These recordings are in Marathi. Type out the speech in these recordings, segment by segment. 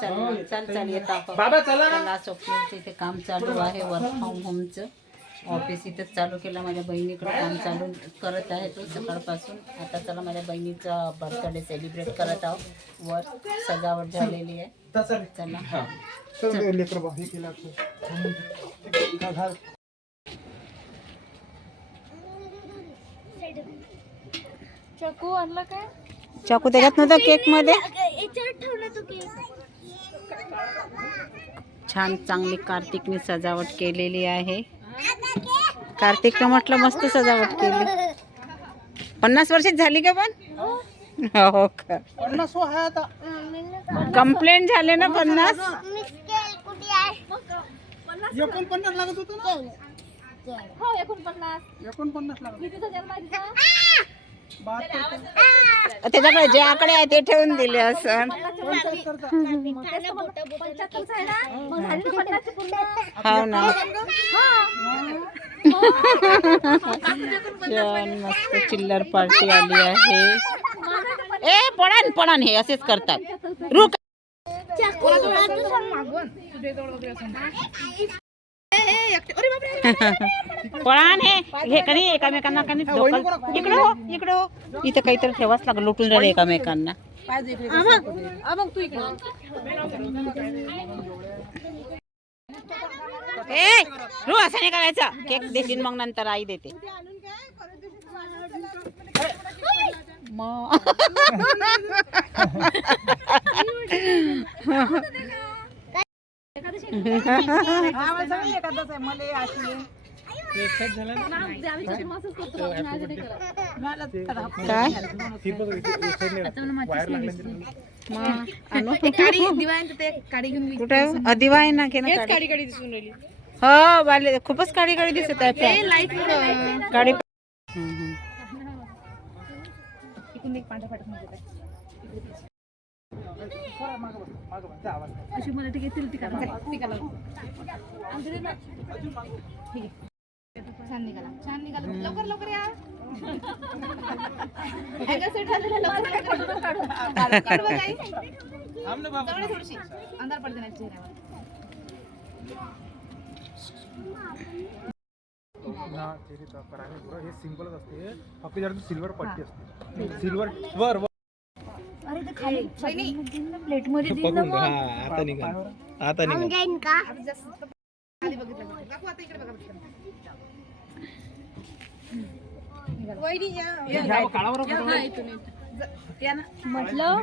चल येतात बाबा. चला स्वप्नीलचं इथे काम चालू आहे, वर्क फ्रॉम होमचं ऑफिस इथंच चालू केलं. माझ्या बहिणीकडे काम चालू करत आहे तो सकाळपासून. आता चला माझ्या बहिणीचा बर्थडे सेलिब्रेट करत आहोत. वर सजावट झालेली आहे. चला चाकू आणला काय? चाकू त्याच्यात नव्हता केक मध्ये. छान चांगली कार्तिकने सजावट केलेली आहे. कार्तिकने म्हटलं मस्त सजावट केली. 50 वर्षाची झाली का पण? हो का? 50 आहे आता. कंप्लेंट झाले ना 50. 49 लागत होतं ना. हो 49. 49 लागत. कितीचा जन्म आहे तिचा? त्याच्याकडे जे आकडे आहे ते ठेवून दिले असं. हो ना. मस्त चिल्लर पार्टी आली आहे. ए पडान पडान हे असेच करतात. रुक पळान हे कधी एकामेकांना कधी इकडे हो इकडे हो. इथं काहीतरी ठेवाच लागलं. लुटून राहिले एकामेकांना. ए रू असं नाही करायचं. केक देशील मग नंतर आई देते. दिवा आहे ना हो बाले खूपच काळी काळी दिसत आहे. काळी अशी मला ठीक आहे. छान निघाला, छान निघाला. लवकर लवकर या. थोडीशी अंधार पडते ना चेहऱ्यावर. हे सिंपलच असते. फक्त जरा सिल्वर पट्टी असते. सिल्वर वर अरे ते खाली प्लेट मध्ये दिलं ना मग. आता निघा. आता निघा. खाली बघितलं. काकू आता इकडे बघा. म्हटलं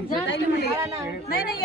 नाही नाही